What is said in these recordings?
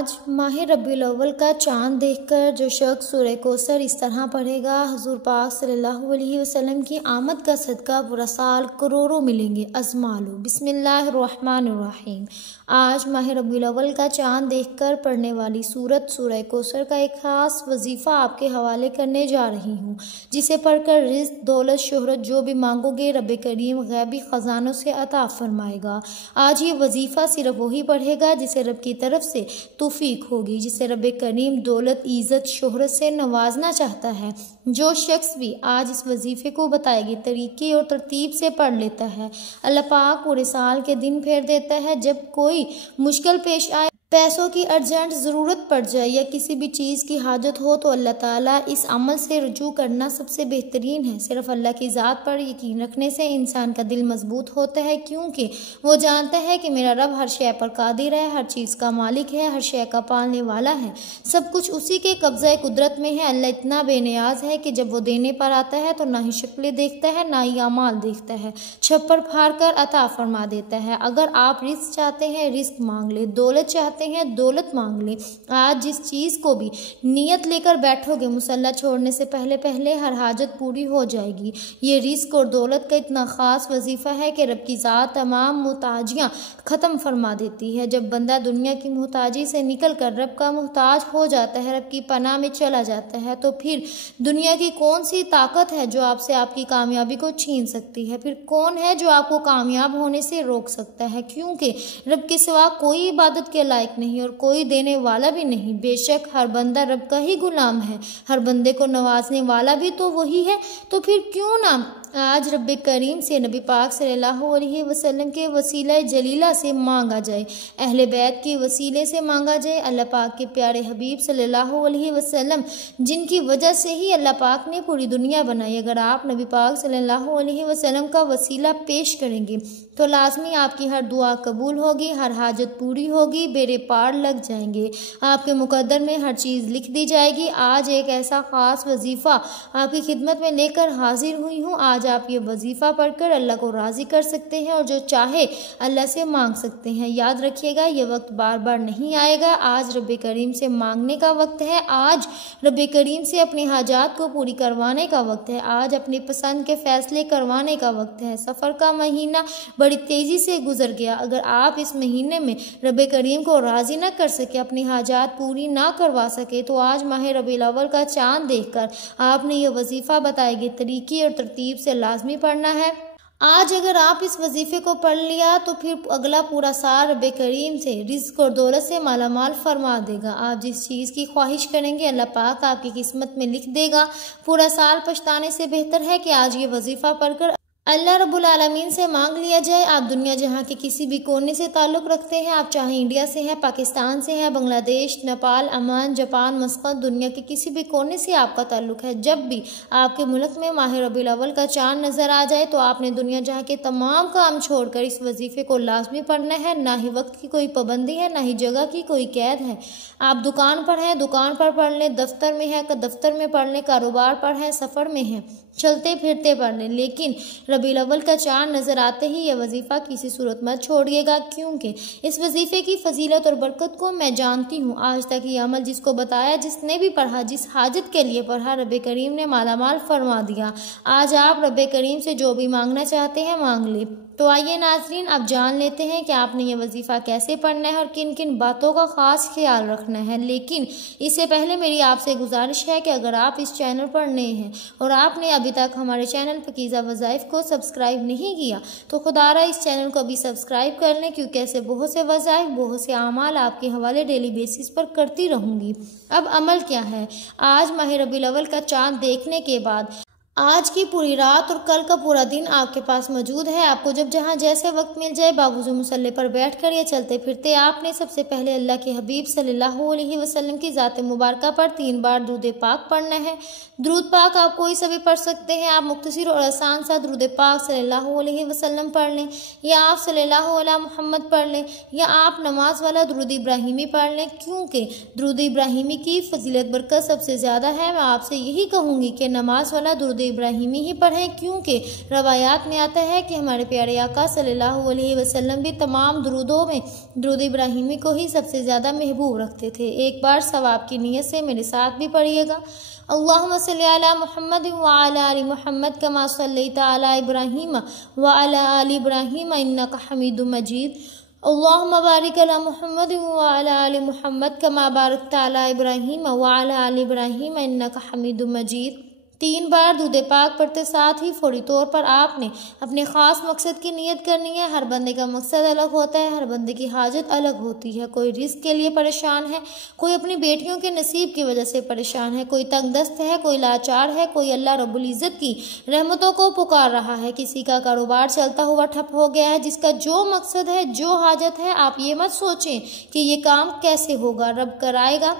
आज माह रबीउल अव्वल का चाँद देखकर जो शख्स सूरह कौसर इस तरह पढ़ेगा, हुज़ूर पाक सल्लल्लाहु अलैहि वसल्लम की आमद का सदका पूरा साल करोड़ों मिलेंगे। अज़मालो बिस्मिल्लाहिर्रहमानिर्रहीम। आज माह रबीउल अव्वल का चाँद देखकर पढ़ने वाली सूरत सूरह कौसर का एक ख़ास वजीफ़ा आपके हवाले करने जा रही हूँ, जिसे पढ़कर रिज़्क़, दौलत, शोहरत जो भी मांगोगे रब करीम गैबी ख़ज़ानों से अता फरमाएगा। आज ये वजीफ़ा सिर्फ वही पढ़ेगा जिसे रब की तरफ से तौफीक होगी, जिसे रब करीम दौलत, इज़्ज़त, शोहरत से नवाजना चाहता है। जो शख्स भी आज इस वजीफ़े को बताएगी तरीके और तरतीब से पढ़ लेता है, अल्लाह पाक पूरे साल के दिन फेर देता है। जब कोई मुश्किल पेश आए, पैसों की अर्जेंट ज़रूरत पड़ जाए या किसी भी चीज़ की हाजत हो, तो अल्लाह ताला इस अमल से रुजू करना सबसे बेहतरीन है। सिर्फ अल्लाह की ज़ात पर यकीन रखने से इंसान का दिल मजबूत होता है, क्योंकि वो जानता है कि मेरा रब हर शय पर कादिर है, हर चीज़ का मालिक है, हर शय का पालने वाला है, सब कुछ उसी के कब्ज़ा कुदरत में है। अल्लाह इतना बेनियाज है कि जब वो देने पर आता है तो ना ही शक्लें देखता है, ना ही अमाल देखता है, छप्पर फाड़ कर अता फरमा देता है। अगर आप रिस्क चाहते हैं, रिस्क मांग ले, दौलत चाहते हैं, दौलत मांग ले। आज जिस चीज़ को भी नियत लेकर बैठोगे, मुसल्ला छोड़ने से पहले पहले हर हाजत पूरी हो जाएगी। ये रिस्क और दौलत का इतना ख़ास वजीफ़ा है कि रब की ज़ात तमाम मुहताजियाँ ख़त्म फरमा देती है। जब बंदा दुनिया की मुहताजी से निकल कर रब का मुहताज हो जाता है, रब की पनाह में चला जाता है, तो फिर दुनिया की कौन सी ताकत है जो आपसे आपकी कामयाबी को छीन सकती है? फिर कौन है जो आपको कामयाब होने से रोक सकता है? क्योंकि रब के सिवा कोई इबादत के लायक नहीं और कोई देने वाला भी नहीं। बेशक हर बंदा रब का ही गुलाम है, हर बंदे को नवाजने वाला भी तो वही है। तो फिर क्यों ना आज रब करीम से नबी पाक सल्लल्लाहु अलैहि वसल्लम के वसीला जलीला से मांगा जाए, अहले बैत के वसीले से मांगा जाए। अल्लाह पाक के प्यारे हबीब सल्लल्लाहु अलैहि वसल्लम, जिनकी वजह से ही अल्लाह पाक ने पूरी दुनिया बनाई, अगर आप नबी पाक सल्लल्लाहु अलैहि वसल्लम का वसीला पेश करेंगे तो लाजमी आपकी हर दुआ कबूल होगी, हर हाजत पूरी होगी, बेरे पार लग जाएंगे, आपके मुकद्दर में हर चीज़ लिख दी जाएगी। आज एक ऐसा ख़ास वजीफ़ा आपकी खिदमत में लेकर हाजिर हुई हूँ। आज आप ये वजीफ़ा पढ़कर अल्लाह को राज़ी कर सकते हैं और जो चाहे अल्लाह से मांग सकते हैं। याद रखिएगा, ये वक्त बार बार नहीं आएगा। आज रब करीम से मांगने का वक्त है, आज रब करीम से अपनी हाजात को पूरी करवाने का वक्त है, आज अपनी पसंद के फ़ैसले करवाने का वक्त है। सफ़र का महीना बड़ी तेज़ी से गुजर गया। अगर आप इस महीने में रब करीम को राज़ी न कर सके, अपनी हाजात पूरी ना करवा सके, तो आज माह रबीउल अव्वल का चाँद देखकर आपने ये वजीफ़ा बताए गए तरीके और तरतीब से लाजमी पढ़ना है। आज अगर आप इस वजीफ़े को पढ़ लिया तो फिर अगला पूरा साल रब करीम से रिज़्क़ और दौलत से मालामाल फरमा देगा। आप जिस चीज़ की ख्वाहिश करेंगे अल्लाह पाक आपकी किस्मत में लिख देगा। पूरा साल पछताने से बेहतर है कि आज ये वजीफ़ा पढ़कर अल्लाह रब्बुल आलमीन से मांग लिया जाए। आप दुनिया जहाँ के किसी भी कोने से ताल्लुक़ रखते हैं, आप चाहे इंडिया से हैं, पाकिस्तान से हैं, बांग्लादेश, नेपाल, अमान, जापान, मस्कत, दुनिया के किसी भी कोने से आपका ताल्लुक़ है, जब भी आपके मुल्क में माह रबीउल अव्वल का चाँद नज़र आ जाए तो आपने दुनिया जहाँ के तमाम काम छोड़कर इस वजीफ़े को लाजमी पढ़ना है। ना ही वक्त की कोई पाबंदी है, ना ही जगह की कोई कैद है। आप दुकान पर हैं, दुकान पर पढ़ लें, दफ्तर में है दफ्तर में पढ़ लें, कारोबार पर हैं, सफ़र में हैं, चलते फिरते पढ़ लें, लेकिन रबीउल अव्वल का चाँद नज़र आते ही यह वजीफ़ा किसी सूरत मत छोड़िएगा, क्योंकि इस वजीफ़े की फजीलत और बरकत को मैं जानती हूँ। आज तक ये अमल जिसको बताया, जिसने भी पढ़ा, जिस हाजत के लिए पढ़ा, रब करीम ने मालामाल फरमा दिया। आज आप रब करीम से जो भी मांगना चाहते हैं मांग ले। तो आइए नाज़रीन, अब जान लेते हैं कि आपने ये वजीफ़ा कैसे पढ़ना है और किन किन बातों का ख़ास ख्याल रखना है। लेकिन इससे पहले मेरी आपसे गुजारिश है कि अगर आप इस चैनल पर नए हैं और आपने अभी तक हमारे चैनल पाकीज़ा वज़ाइफ को सब्सक्राइब नहीं किया, तो खुदारा इस चैनल को भी सब्सक्राइब कर लें, क्योंकि ऐसे बहुत से वज़ाइफ, बहुत से आमाल आपके हवाले डेली बेसिस पर करती रहूँगी। अब अमल क्या है? आज माह रबीउल अव्वल का चाँद देखने के बाद आज की पूरी रात और कल का पूरा दिन आपके पास मौजूद है। आपको जब जहाँ जैसे वक्त मिल जाए, बावजूद मुसल्ले पर बैठकर या चलते फिरते, आपने सबसे पहले अल्लाह के हबीब सल्लल्लाहु अलैहि वसल्लम की ज़ात मुबारक पर 3 बार दुरूद पाक पढ़ना है। दुरूद पाक आप कोई सा भी पढ़ सकते हैं। आप मुख्तसर और आसान सा दुरूद पाक सल्लल्लाहु अलैहि वसल्लम पढ़ लें, या आप सल्लल्लाहु अला मुहम्मद पढ़ लें, या आप नमाज वाला दुरूद इब्राहिमी पढ़ लें, क्योंकि दुरूद इब्राहिमी की फजीलत बरकत सबसे ज़्यादा है। मैं आपसे यही कहूँगी कि नमाज वाला दुरूद इब्राहिमी ही पढ़ें, क्योंकि रवायात में आता है कि हमारे प्यारे आका सल्लल्लाहु अलैहि वसल्लम भी तमाम दुरूदों में दुरूद इब्राहिमी को ही सबसे ज़्यादा महबूब रखते थे। एक बार सवाब की नीयत से मेरे साथ भी पढ़िएगा। अल्लाहुम्मा सल्ली अला मुहम्मद व अला आलि मुहम्मद कमा सल्लैता अला इब्राहीम व अला आलि इब्राहीम इन्नका हमीदुम मजीद। अल्लाहुम्मा बारिक अला मुहम्मद व अला आलि मुहम्मद कमा बारकता अला इब्राहीम व अला आलि इब्राहीम इन्नका हमीदुम मजीद। 3 बार दूध पाक पढ़ते साथ ही फौरी तौर पर आपने अपने ख़ास मकसद की नियत करनी है। हर बंदे का मकसद अलग होता है, हर बंदे की हाजत अलग होती है। कोई रिस्क के लिए परेशान है, कोई अपनी बेटियों के नसीब की वजह से परेशान है, कोई तंगदस्त है, कोई लाचार है, कोई अल्लाह रब्बुल इज़्ज़त की रहमतों को पुकार रहा है, किसी का कारोबार चलता हुआ ठप हो गया है। जिसका जो मकसद है, जो हाजत है, आप ये मत सोचें कि ये काम कैसे होगा, रब कराएगा,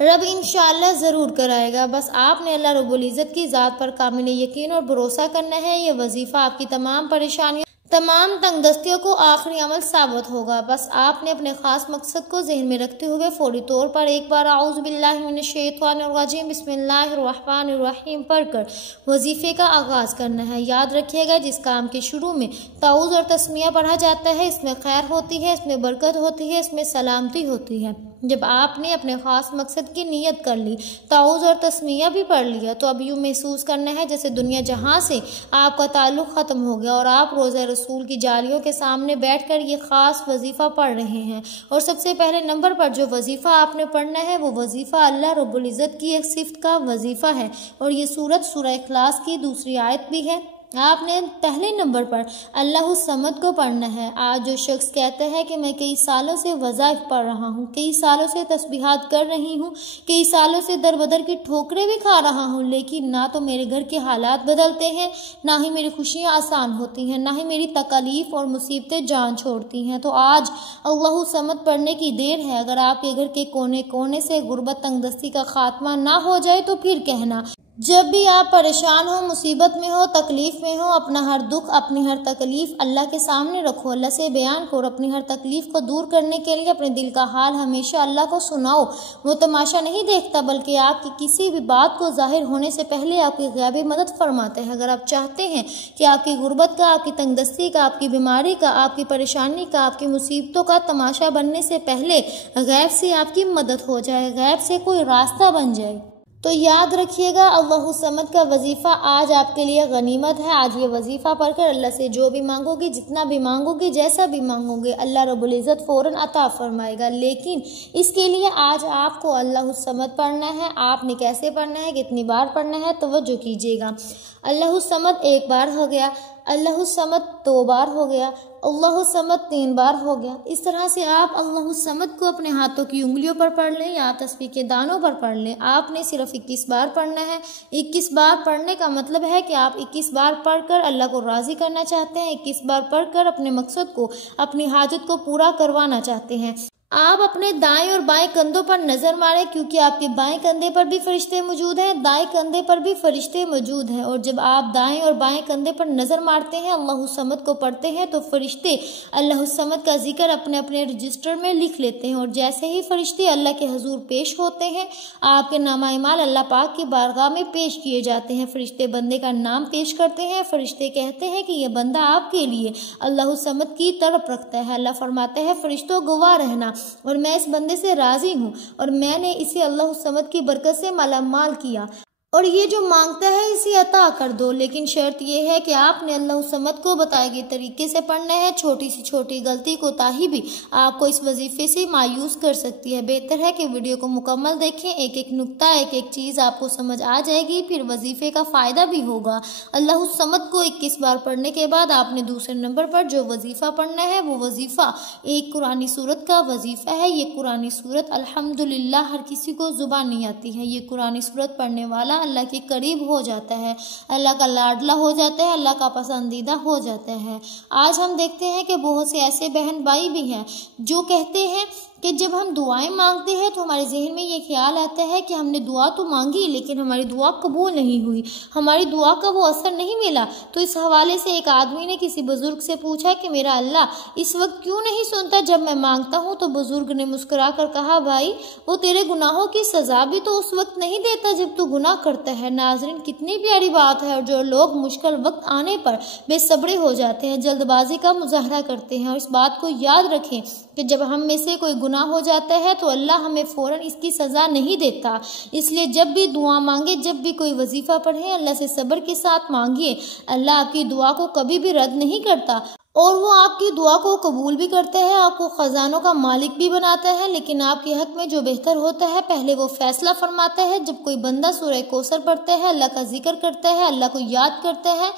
रब इंशाअल्लाह ज़रूर कराएगा। बस आपने अल्लाह रब्बुल इज़्ज़त की ज़ात पर कामिल यकीन और भरोसा करना है। ये वजीफ़ा आपकी तमाम परेशानियों, तमाम तंगदस्तियों को आखिरी अमल साबित होगा। बस आपने अपने ख़ास मकसद को जहन में रखते हुए फौरी तौर पर एक बार औज़ु बिल्लाहि मिनश शैतानिर रजीम बिस्मिल्लाहिर रहमानिर रहीम पढ़कर वजीफ़े का आगाज़ करना है। याद रखिएगा, जिस काम के शुरू में ताऊज़ और तस्मिया पढ़ा जाता है, इसमें खैर होती है, इसमें बरकत होती है, इसमें सलामती होती है। जब आपने अपने ख़ास मकसद की नीयत कर ली, ताऊज़ और तस्मिया भी पढ़ लिया, तो अब यूँ महसूस करना है जैसे दुनिया जहाँ से आपका ताल्लुक़ ख़त्म हो गया और आप रोज़े रसूल की जालियों के सामने बैठकर ये ख़ास वजीफ़ा पढ़ रहे हैं। और सबसे पहले नंबर पर जो वजीफ़ा आपने पढ़ना है, वो वजीफ़ा अल्लाह रब्बुल इज़्ज़त की एक सिफ़त का वजीफ़ा है। और ये सूरत सूरह इखलास की दूसरी आयत भी है। आपने पहले नंबर पर अल्लाहु समद को पढ़ना है। आज जो शख्स कहता है कि मैं कई सालों से वज़ाइफ पढ़ रहा हूँ, कई सालों से तस्बीहात कर रही हूँ, कई सालों से दर बदर की ठोकरें भी खा रहा हूँ, लेकिन ना तो मेरे घर के हालात बदलते हैं, ना ही मेरी खुशियाँ आसान होती हैं, ना ही मेरी तकलीफ़ और मुसीबतें जान छोड़ती हैं, तो आज अल्लाहु समद पढ़ने की देर है। अगर आपके घर के कोने कोने से गुर्बत तंगदस्ती का खात्मा ना हो जाए तो फिर कहना। जब भी आप परेशान हो, मुसीबत में हो, तकलीफ़ में हो, अपना हर दुख, अपनी हर तकलीफ़ अल्लाह के सामने रखो, अल्लाह से बयान करो। अपनी हर तकलीफ़ को दूर करने के लिए अपने दिल का हाल हमेशा अल्लाह को सुनाओ। वो तमाशा नहीं देखता, बल्कि आपकी किसी भी बात को ज़ाहिर होने से पहले आपकी ग़ैबी मदद फरमाते हैं। अगर आप चाहते हैं कि आपकी गुर्बत का, आपकी तंगदस्ती का, आपकी बीमारी का, आपकी परेशानी का, आपकी मुसीबतों का तमाशा बनने से पहले गैब से आपकी मदद हो जाए, गैब से कोई रास्ता बन जाए, तो याद रखिएगा, अल्लाहु समद का वजीफ़ा आज आपके लिए गनीमत है। आज ये वजीफ़ा पढ़कर अल्लाह से जो भी मांगोगे, जितना भी मांगोगे, जैसा भी मांगोगे, अल्लाह रब्बुल इज़्ज़त फ़ौरन अता फरमाएगा। लेकिन इसके लिए आज आपको अल्लाहु समद पढ़ना है। आपने कैसे पढ़ना है, कितनी बार पढ़ना है, तवज्जो कीजिएगा। अल्लाहु समद 1 बार हो गया, अल्लाहु समद 2 बार हो गया, अल्लाहु समद 3 बार हो गया। इस तरह से आप अल्लाहु समद को अपने हाथों की उंगलियों पर पढ़ लें या तस्बीह के दानों पर पढ़ लें। आपने सिर्फ 21 बार पढ़ना है। 21 बार पढ़ने का मतलब है कि आप 21 बार पढ़कर अल्लाह को राज़ी करना चाहते हैं, 21 बार पढ़कर अपने मकसद को, अपनी हाजत को पूरा करवाना चाहते हैं। आप अपने दाएं और बाएं कंधों पर नज़र मारें, क्योंकि आपके बाएं कंधे पर भी फरिश्ते मौजूद हैं, दाएं कंधे पर भी फरिश्ते मौजूद हैं। और जब आप दाएं और बाएं कंधे पर नज़र मारते हैं, अल्लाहु समद को पढ़ते हैं, तो फरिश्ते अल्लाहु समद का जिक्र अपने अपने रजिस्टर में लिख लेते हैं। और जैसे ही फरिश्ते अल्लाह के हुजूर पेश होते हैं, आपके नामा-ए-माल अल्लाह पाक की बारगाह में पेश किए जाते हैं। फरिश्ते बंदे का नाम पेश करते हैं। फरिश्ते कहते हैं कि यह बंदा आपके लिए अल्लाहु समद की तड़प रखता है। अल्लाह फरमाते हैं, फरिश्तों गवाह रहना, और मैं इस बंदे से राज़ी हूँ और मैंने इसे अल्लाह समद की बरकत से मालामाल किया, और ये जो मांगता है इसे अता कर दो। लेकिन शर्त यह है कि आपने अल्लाह समद को बताए गए तरीके से पढ़ना है। छोटी सी छोटी गलती कोताही भी आपको इस वजीफ़े से मायूस कर सकती है। बेहतर है कि वीडियो को मुकम्मल देखें, एक एक नुक्ता, एक एक चीज़ आपको समझ आ जाएगी, फिर वजीफ़े का फ़ायदा भी होगा। अल्लाह समद को 21 बार पढ़ने के बाद आपने दूसरे नंबर पर जो वजीफ़ा पढ़ना है, वो वजीफ़ा एक कुरानी सूरत का वजीफ़ा है। ये कुरानी सूरत अल्हम्दुलिल्लाह हर किसी को ज़ुबान नहीं आती है। ये कुरानी सूरत पढ़ने वाला अल्लाह के करीब हो जाता है, अल्लाह का लाडला हो जाता है, अल्लाह का पसंदीदा हो जाता है। आज हम देखते हैं कि बहुत से ऐसे बहन भाई भी हैं जो कहते हैं कि जब हम दुआएं मांगते हैं तो हमारे जहन में ये ख्याल आता है कि हमने दुआ तो मांगी लेकिन हमारी दुआ कबूल नहीं हुई, हमारी दुआ का वो असर नहीं मिला। तो इस हवाले से एक आदमी ने किसी बुजुर्ग से पूछा कि मेरा अल्लाह इस वक्त क्यों नहीं सुनता जब मैं मांगता हूँ। तो बुजुर्ग ने मुस्कुरा कर कहा, भाई वो तेरे गुनाहों की सजा भी तो उस वक्त नहीं देता जब तू गुनाह करता है। नाज़रीन, कितनी प्यारी बात है। और जो लोग मुश्किल वक्त आने पर बेसब्रे हो जाते हैं, जल्दबाजी का मुजाहरा करते हैं, और इस बात को याद रखें कि जब हम में से कोई गुनाह हो जाता है तो अल्लाह हमें फ़ौरन इसकी सज़ा नहीं देता। इसलिए जब भी दुआ मांगे, जब भी कोई वजीफ़ा पढ़े, अल्लाह से सब्र के साथ मांगिए। अल्लाह आपकी दुआ को कभी भी रद्द नहीं करता और वो आपकी दुआ को कबूल भी करता है, आपको ख़जानों का मालिक भी बनाता है। लेकिन आपके हक़ में जो बेहतर होता है पहले वो फैसला फरमाता है। जब कोई बंदा सूरह कौसर पढ़ता है, अल्लाह का जिक्र करता है, अल्लाह को याद करता है,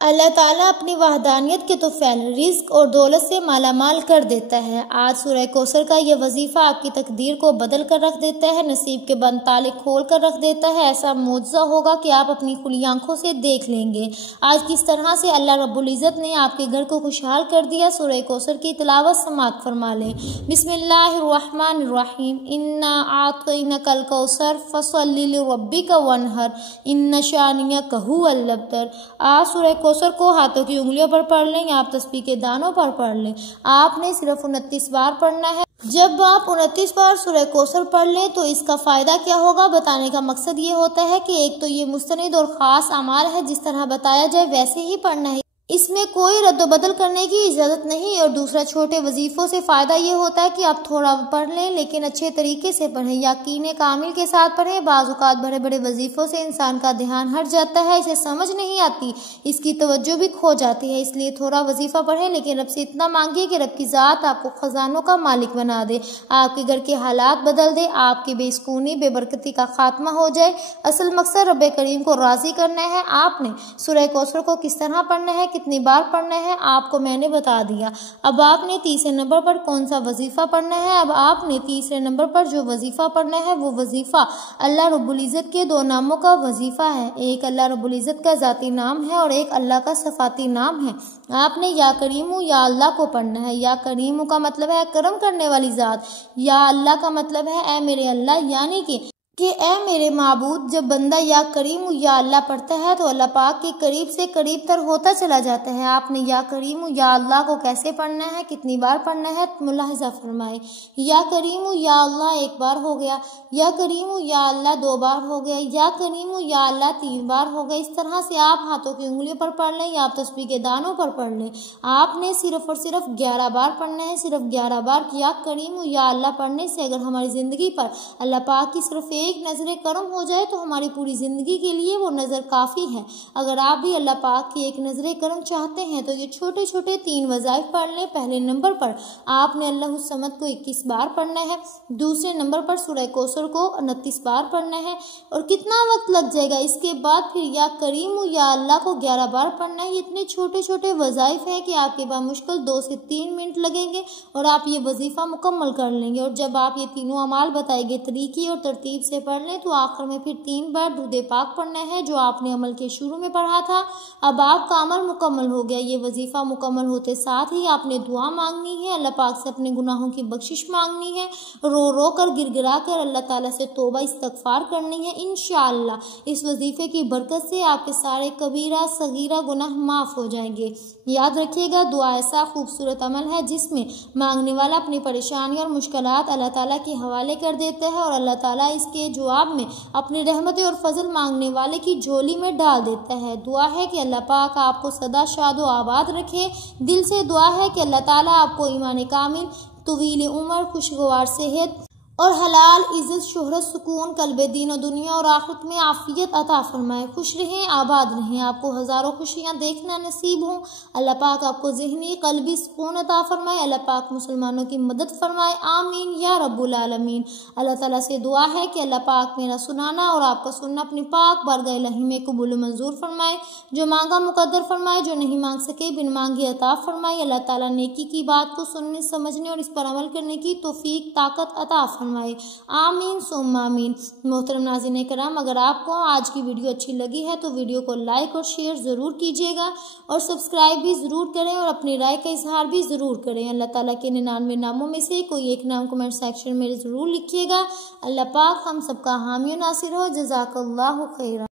अल्लाह ताला अपनी वहदानियत के तोफ़ैल रिज़्क़ और दौलत से मालामाल कर देता है। आज सूरह कौसर का यह वजीफ़ा आपकी तकदीर को बदल कर रख देता है, नसीब के बंद ताले खोल कर रख देता है। ऐसा मुआज़ा होगा कि आप अपनी खुली आंखों से देख लेंगे आज किस तरह से अल्लाह रब्बुल इज़्ज़त ने आपके घर को खुशहाल कर दिया। सूरह कौसर की तिलावत समाअत फरमा लें। बिस्मिल्लाहिर्रहमानिर्रहीम। इन्ना आतैनाकल कौसर फसल्लि लिरब्बिका वन्हर इन्ना शानियका हुवल अबतर। आज सूरह कौसर को हाथों की उंगलियों पर पढ़ लें या आप तस्बीह के दानों पर पढ़ लें। आपने सिर्फ 29 बार पढ़ना है। जब आप 29 बार सूरह कौसर पढ़ लें तो इसका फ़ायदा क्या होगा, बताने का मकसद ये होता है कि एक तो ये मुस्तनिद और ख़ास अमाल है, जिस तरह बताया जाए वैसे ही पढ़ना है, इसमें कोई रद्द-बदल करने की इजाज़त नहीं। और दूसरा, छोटे वजीफ़ों से फ़ायदा ये होता है कि आप थोड़ा पढ़ लें लेकिन अच्छे तरीके से पढ़ें, यकीन कामिल के साथ पढ़ें। बाज़ औक़ात बड़े बड़े वजीफ़ों से इंसान का ध्यान हट जाता है, इसे समझ नहीं आती, इसकी तवज्जो भी खो जाती है। इसलिए थोड़ा वजीफ़ा पढ़ें लेकिन रब से इतना मांगिए कि रब की ज़ात आपको ख़जानों का मालिक बना दे, आपके घर के हालात बदल दे, आपकी बेसुकूनी बेबरकती का खात्मा हो जाए। असल मकसद रब करीम को राज़ी करना है। आपने सूरह कौसर को किस तरह पढ़ना है, कितनी बार पढ़ना है, आपको मैंने बता दिया। अब आपने तीसरे नंबर पर कौन सा वजीफ़ा पढ़ना है। अब आपने तीसरे नंबर पर जो वजीफ़ा पढ़ना है वो वजीफ़ा अल्लाह रब्बुल इज़्ज़त के दो नामों का वजीफ़ा है। एक अल्लाह रब्बुल इज़्ज़त का ज़ाती नाम है और एक अल्लाह का सफ़ाती नाम है। आपने या करीमु या अल्लाह को पढ़ना है। या करीमु का मतलब है करम करने वाली ज़ात, या अल्लाह का मतलब है ए मेरे अल्लाह, यानी कि ए मेरे माबूद। जब बंदा या करीम या अल्लाह पढ़ता है तो अल्लाह पाक के करीब से करीब तर होता चला जाता है। आपने या करीम या अल्लाह को कैसे पढ़ना है, कितनी बार पढ़ना है, मुलाहिज़ा फरमाए। या करीम या अल्लाह एक बार हो गया, या करीम या अल्लाह 2 बार हो गया, या करीम या अल्लाह 3 बार हो गया। इस तरह से आप हाथों की उंगलियों पर पढ़ लें या आप तस्बीह के दानों पर पढ़ लें। आपने सिर्फ और सिर्फ 11 बार पढ़ना है, सिर्फ 11 बार। या करीम या अल्लाह पढ़ने से अगर हमारी ज़िंदगी पर अल्लाह पाक की सिर्फ एक नजर करम हो जाए तो हमारी पूरी ज़िंदगी के लिए वो नज़र काफ़ी है। अगर आप भी अल्लाह पाक की एक नजर करम चाहते हैं तो ये छोटे छोटे 3 वज़ाइफ पढ़ लें। पहले नंबर पर आपने अल्लाह समद को 21 बार पढ़ना है। दूसरे नंबर पर सूरह कौसर को 29 बार पढ़ना है। और कितना वक्त लग जाएगा, इसके बाद फिर या करीम या अल्लाह को 11 बार पढ़ना है। इतने छोटे छोटे वज़ाइफ हैं कि आपके पास मुश्किल 2 से 3 मिनट लगेंगे और आप ये वजीफ़ा मुकम्मल कर लेंगे। और जब आप ये तीनों अमाल बताए गए तरीके और तरतीब से पढ़ लें तो आखिर में फिर 3 बार दुरूद पाक पढ़ना है जो आपने अमल के शुरू में पढ़ा था। अब आपका अमल मुकम्मल हो गया। ये वजीफ़ा मुकम्मल होते साथ ही आपने दुआ मांगनी है, अल्लाह पाक से अपने गुनाहों की बख्शिश मांगनी है, रो रो कर गिड़गिड़ा कर अल्लाह ताला से तौबा इस्तगफार करनी है। इंशाअल्लाह इस वजीफ़े की बरकत से आपके सारे कबीरा सगीरा गुनाह माफ़ हो जाएंगे। याद रखिएगा, दुआ ऐसा खूबसूरत अमल है जिसमें मांगने वाला अपनी परेशानी और मुश्किलात अल्लाह ताला के हवाले कर देता है और अल्लाह ताला इसके जवाब में अपनी रहमतें और फजल मांगने वाले की झोली में डाल देता है। दुआ है कि अल्लाह पाक आपको सदा शादो आबाद रखे। दिल से दुआ है कि अल्लाह ताला आपको ईमान कामिल, तवील उम्र, खुशगवार सेहत और हलाल इज़्ज़त, शोहरत, सुकून, कल्बे दीन और दुनिया और आखिरत में आफियत अता फरमाए। खुश रहें, आबाद रहें, आपको हज़ारों खुशियाँ देखना नसीब हों। अल्लाह पाक आपको ज़हनी कल्बी सुकून अता फरमाए। अल्लाह पाक मुसलमानों की मदद फरमाए। आमीन या रब्बुल आलमीन। अल्लाह ताला से दुआ है कि अल्लाह पाक मेरा सुनाना और आपका सुनना अपनी पाक बारगाह इलाही में कबूल मंजूर फरमाए। जो मांगा मुकद्दर फरमाए, जो नहीं मांग सके बिन मांगे अता फरमाए। अल्लाह ताला नेकी की बात को सुनने, समझने और इस पर अमल करने की तौफीक ताकत अता फरमाए। फरमाए। आमीन सुम्मा आमीन। मोहतरम नाज़रीन कराम, अगर आपको आज की वीडियो अच्छी लगी है तो वीडियो को लाइक और शेयर ज़रूर कीजिएगा और सब्सक्राइब भी ज़रूर करें और अपनी राय का इजहार भी ज़रूर करें। अल्लाह ताला के 99 नामों में से कोई एक नाम कमेंट सेक्शन में ज़रूर लिखिएगा। अल्लाह पाक हम सबका हामी नासिर हो। जज़ाकल्लाहु खैरा।